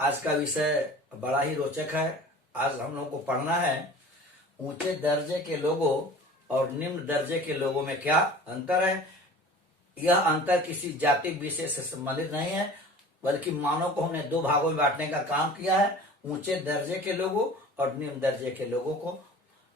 आज का विषय बड़ा ही रोचक है। आज हम लोगों को पढ़ना है ऊंचे दर्जे के लोगों और निम्न दर्जे के लोगों में क्या अंतर है। यह अंतर किसी जाति विशेष से संबंधित नहीं है, बल्कि मानव को हमने दो भागों में बांटने का काम किया है, ऊंचे दर्जे के लोगों और निम्न दर्जे के लोगों को।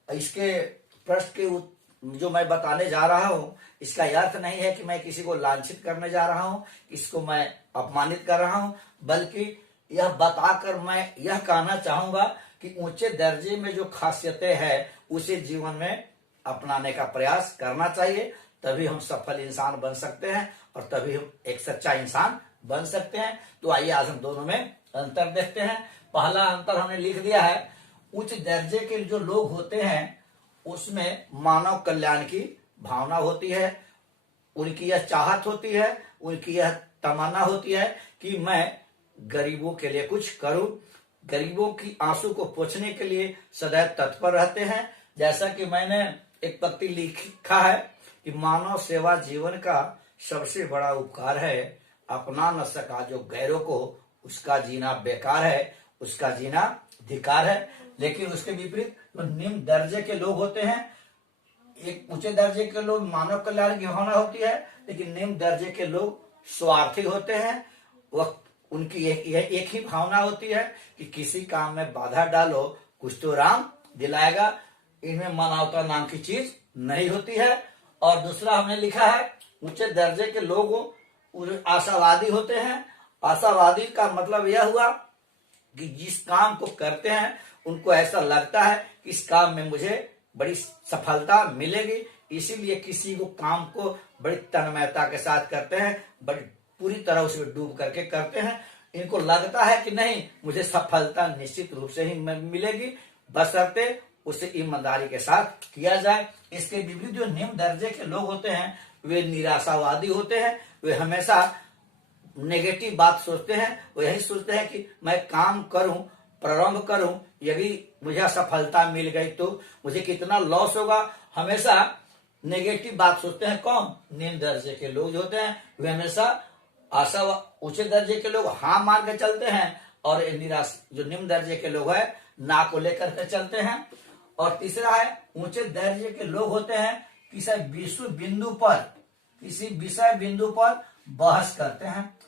इसके प्रश्न के जो मैं बताने जा रहा हूँ, इसका अर्थ नहीं है कि मैं किसी को लांछित करने जा रहा हूँ, किसको मैं अपमानित कर रहा हूँ, बल्कि यह बताकर मैं यह कहना चाहूंगा कि ऊंचे दर्जे में जो खासियतें हैं उसे जीवन में अपनाने का प्रयास करना चाहिए। तभी हम सफल इंसान बन सकते हैं और तभी हम एक सच्चा इंसान बन सकते हैं। तो आइए आज हम दोनों में अंतर देखते हैं। पहला अंतर हमने लिख दिया है, उच्च दर्जे के जो लोग होते हैं उसमें मानव कल्याण की भावना होती है, उनकी यह चाहत होती है, उनकी यह तमन्ना होती है कि मैं गरीबों के लिए कुछ करूं। गरीबों की आंसू को पोंछने के लिए सदैव तत्पर रहते हैं। जैसा कि मैंने एक पंक्ति लिखा है कि मानव सेवा जीवन का सबसे बड़ा उपकार है, अपना न सका जो गैरों को उसका जीना बेकार है, उसका जीना धिकार है। लेकिन उसके विपरीत तो निम्न दर्जे के लोग होते हैं, एक ऊंचे दर्जे के लोग मानव कल्याण की भावना होती है, लेकिन निम्न दर्जे के लोग स्वार्थी होते हैं। वह उनकी एक ही भावना होती है कि किसी काम में बाधा डालो कुछ तो राम दिलाएगा। इनमें मानवता नाम की चीज नहीं होती है। और दूसरा हमने लिखा है, ऊंचे दर्जे के लोग आशावादी होते हैं। आशावादी का मतलब यह हुआ कि जिस काम को करते हैं उनको ऐसा लगता है कि इस काम में मुझे बड़ी सफलता मिलेगी, इसीलिए किसी को काम को बड़ी तन्मयता के साथ करते हैं, बड़ी पूरी तरह उसमें डूब करके करते हैं। इनको लगता है कि नहीं, मुझे सफलता निश्चित रूप से ही मिलेगी, बशर्ते उसे ईमानदारी के साथ किया जाए। इसके विपरीत जो निम्न दर्जे के लोग होते हैं वे निराशावादी होते हैं। वे हमेशा नेगेटिव बात सोचते हैं। वो यही सोचते हैं कि मैं काम करूं, प्रारंभ करूं, यदि मुझे सफलता मिल गई तो मुझे कितना लॉस होगा। हमेशा नेगेटिव बात सोचते हैं। कौन? निम्न दर्जे के लोग जो होते हैं वे हमेशा आशा ऊंचे दर्जे के लोग हाँ मान के चलते हैं, और निराश जो निम्न दर्जे के लोग हैं ना को लेकर के चलते हैं। और तीसरा है, ऊंचे दर्जे के लोग होते हैं किसी विषय बिंदु पर बहस करते हैं।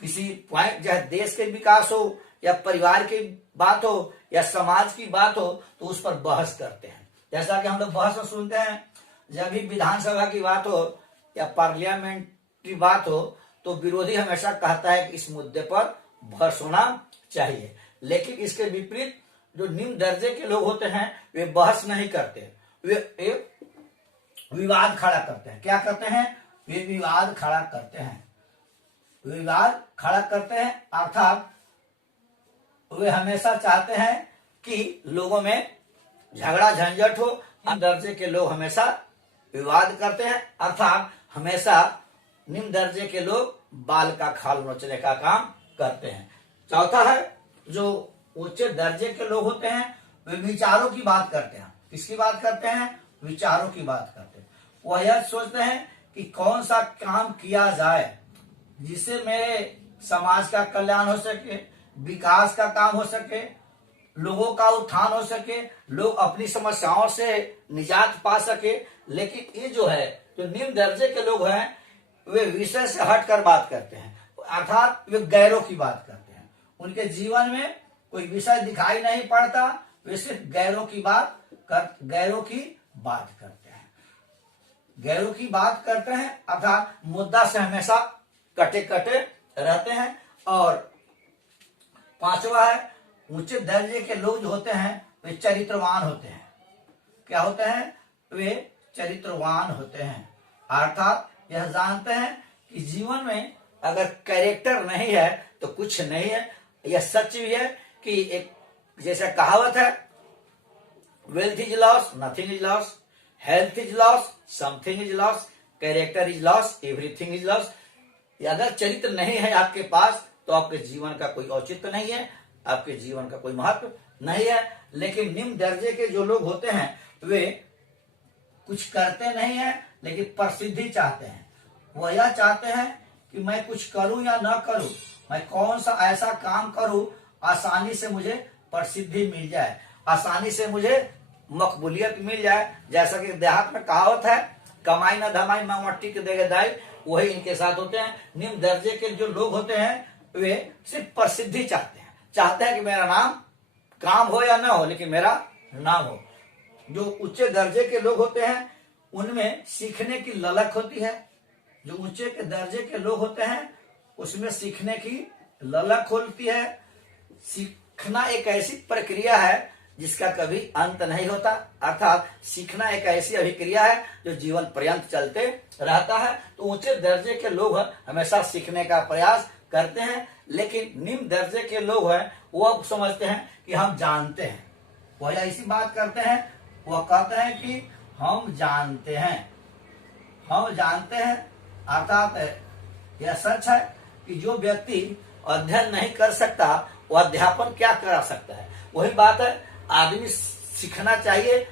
किसी पॉइंट, चाहे देश के विकास हो या परिवार की बात हो या समाज की बात हो, तो उस पर बहस करते हैं। जैसा कि हम लोग बहस में सुनते हैं, जब भी विधानसभा की बात हो या पार्लियामेंट की बात हो तो विरोधी हमेशा कहता है कि इस मुद्दे पर बहस होना चाहिए। लेकिन इसके विपरीत जो निम्न दर्जे के लोग होते हैं वे बहस नहीं करते, वे एक विवाद खड़ा करते हैं। क्या करते हैं? वे विवाद खड़ा करते हैं। विवाद खड़ा करते हैं अर्थात वे हमेशा चाहते हैं कि लोगों में झगड़ा झंझट हो। निम्न दर्जे के लोग हमेशा विवाद करते हैं, अर्थात हमेशा निम्न दर्जे के लोग बाल का खाल नोचने का काम करते हैं। चौथा है, जो उच्च दर्जे के लोग होते हैं वे विचारों की बात करते हैं। किसकी बात करते हैं? विचारों की बात करते हैं। वह यह सोचते हैं कि कौन सा काम किया जाए जिससे मेरे समाज का कल्याण हो सके, विकास का काम हो सके, लोगों का उत्थान हो सके, लोग अपनी समस्याओं से निजात पा सके। लेकिन ये जो है, जो निम्न दर्जे के लोग हैं वे विषय से हटकर बात करते हैं, अर्थात वे गैरों की बात करते हैं। उनके जीवन में कोई विषय दिखाई नहीं पड़ता, वे सिर्फ गैरों की बात करते हैं। गैरों की बात करते हैं अर्थात मुद्दा से हमेशा कटे रहते हैं। और पांचवा है, ऊंचे दर्जे के लोग जो होते हैं वे चरित्रवान होते हैं। क्या होते हैं? वे चरित्रवान होते हैं, अर्थात यह जानते हैं कि जीवन में अगर कैरेक्टर नहीं है तो कुछ नहीं है। यह सच भी है कि एक जैसा कहावत है, wealth is loss, nothing is loss, health is loss, something is loss, character is loss, everything is loss. अगर चरित्र नहीं है आपके पास तो आपके जीवन का कोई औचित्य नहीं है, आपके जीवन का कोई महत्व नहीं है। लेकिन निम्न दर्जे के जो लोग होते हैं वे कुछ करते नहीं है, लेकिन प्रसिद्धि चाहते हैं। वह यह चाहते हैं कि मैं कुछ करूं या ना करूं, मैं कौन सा ऐसा काम करूं आसानी से मुझे प्रसिद्धि मिल जाए, आसानी से मुझे मकबूलियत मिल जाए। जैसा कि देहात में कहावत है, कमाई न धमाई माँ मट्टी के देगे दाई, वही इनके साथ होते हैं। निम्न दर्जे के जो लोग होते हैं वे सिर्फ प्रसिद्धि चाहते हैं कि मेरा नाम काम हो या ना हो, लेकिन मेरा नाम हो। जो ऊंचे दर्जे के लोग होते हैं उनमें सीखने की ललक होती है। जो ऊंचे के दर्जे के लोग होते हैं उसमें सीखने की ललक होती है। सीखना एक ऐसी प्रक्रिया है जिसका कभी अंत नहीं होता, अर्थात सीखना एक ऐसी अभिक्रिया है जो जीवन पर्यंत चलते रहता है। तो ऊंचे दर्जे के लोग हमेशा सीखने का प्रयास करते हैं, लेकिन निम्न दर्जे के लोग हैं वो समझते हैं कि हम जानते हैं। वह ऐसी बात करते हैं, वह कहते हैं कि हम जानते हैं, हम जानते हैं। अर्थात यह सच है कि जो व्यक्ति अध्ययन नहीं कर सकता वो अध्यापन क्या करा सकता है। वही बात है, आदमी सीखना चाहिए।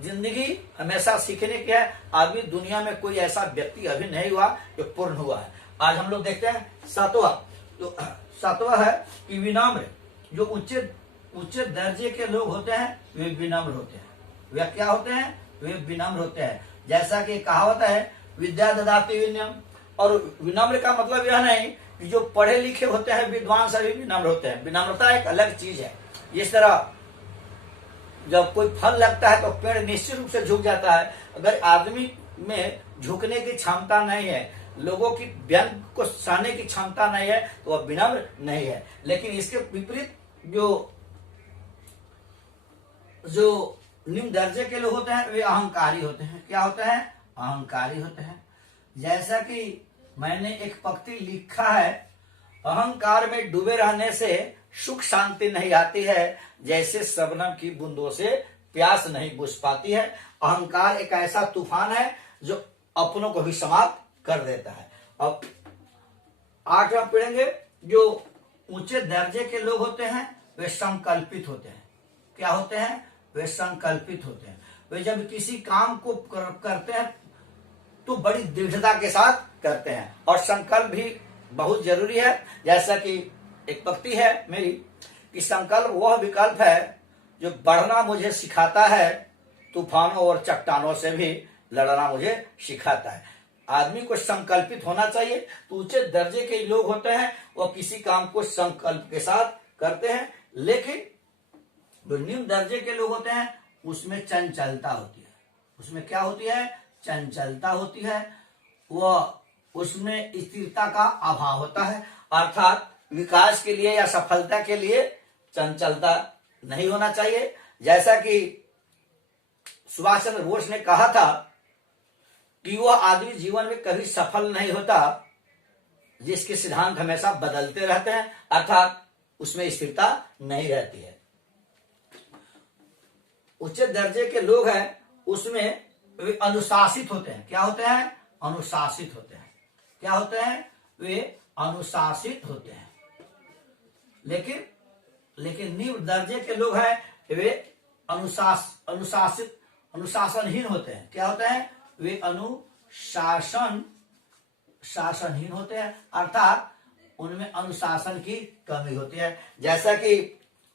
जिंदगी हमेशा सीखने की है। आदमी दुनिया में कोई ऐसा व्यक्ति अभी नहीं हुआ जो पूर्ण हुआ है। आज हम लोग देखते हैं सातवां है कि विनम्र। जो उच्च दर्जे के लोग होते हैं वे विनम्र होते हैं। वे क्या होते हैं? वे विनम्र होते हैं। जैसा कि कहावत है, विद्या ददाति विनम्र। और विनम्र का मतलब यह नहीं कि जो पढ़े लिखे होते हैं विद्वान सभी विनम्र होते हैं। विनम्रता एक अलग चीज है। इस तरह जब कोई फल लगता है तो पेड़ निश्चित रूप से झुक जाता है। अगर आदमी में झुकने की क्षमता नहीं है, लोगों की व्यंग को सहने की क्षमता नहीं है, तो वह विनम्र नहीं है। लेकिन इसके विपरीत जो निम्न दर्जे के लोग होते हैं वे अहंकारी होते हैं। क्या होते हैं? अहंकारी होते हैं। जैसा कि मैंने एक पंक्ति लिखा है, अहंकार में डूबे रहने से सुख शांति नहीं आती है, जैसे शबनम की बूंदों से प्यास नहीं बुझ पाती है। अहंकार एक ऐसा तूफान है जो अपनों को भी समाप्त कर देता है। अब 8वां पढ़ेंगे। जो ऊंचे दर्जे के लोग होते हैं वे संकल्पित होते हैं। क्या होते हैं? वे संकल्पित होते हैं। वे जब किसी काम को करते हैं तो बड़ी दृढ़ता के साथ करते हैं, और संकल्प भी बहुत जरूरी है। जैसा कि एक पंक्ति है मेरी कि संकल्प वह विकल्प है जो बढ़ना मुझे सिखाता है, तूफानों और चट्टानों से भी लड़ना मुझे सिखाता है। आदमी को संकल्पित होना चाहिए। तो ऊंचे दर्जे के लोग होते हैं वो किसी काम को संकल्प के साथ करते हैं, लेकिन जो निम्न दर्जे के लोग होते हैं उसमें चंचलता होती है। उसमें क्या होती है? चंचलता होती है। वह उसमें स्थिरता का अभाव होता है। अर्थात विकास के लिए या सफलता के लिए चंचलता नहीं होना चाहिए। जैसा कि सुभाष चंद्र बोस ने कहा था कि वह आदमी जीवन में कभी सफल नहीं होता जिसके सिद्धांत हमेशा बदलते रहते हैं, अर्थात उसमें स्थिरता नहीं रहती है। उच्च दर्जे के लोग हैं उसमें वे अनुशासित होते हैं। क्या होते हैं? अनुशासित होते हैं। क्या होते हैं? वे अनुशासित होते हैं। लेकिन निम्न दर्जे के लोग हैं वे अनुशासनहीन होते हैं। क्या होते हैं? वे शासनहीन होते हैं, अर्थात उनमें अनुशासन की कमी होती है। जैसा कि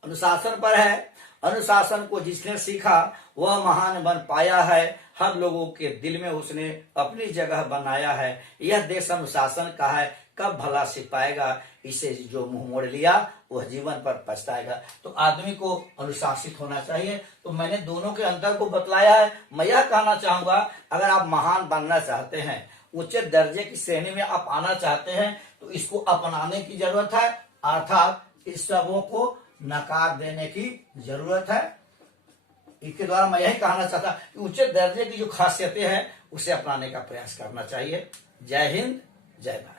अनुशासन पर है, अनुशासन को जिसने सीखा वह महान बन पाया है, हर लोगों के दिल में उसने अपनी जगह बनाया है। यह देश अनुशासन का है, कब भला सिख पाएगा, इसे जो मुंह मोड़ लिया वह जीवन पर पछताएगा। तो आदमी को अनुशासित होना चाहिए। तो मैंने दोनों के अंतर को बतलाया है। मैं यह कहना चाहूंगा, अगर आप महान बनना चाहते हैं, उच्च दर्जे की श्रेणी में आप आना चाहते हैं, तो इसको अपनाने की जरूरत है, अर्थात इस सबों को नकार देने की जरूरत है। इसके द्वारा मैं यही कहना चाहता कि उच्च दर्जे की जो खासियतें हैं उसे अपनाने का प्रयास करना चाहिए। जय हिंद, जय भारत।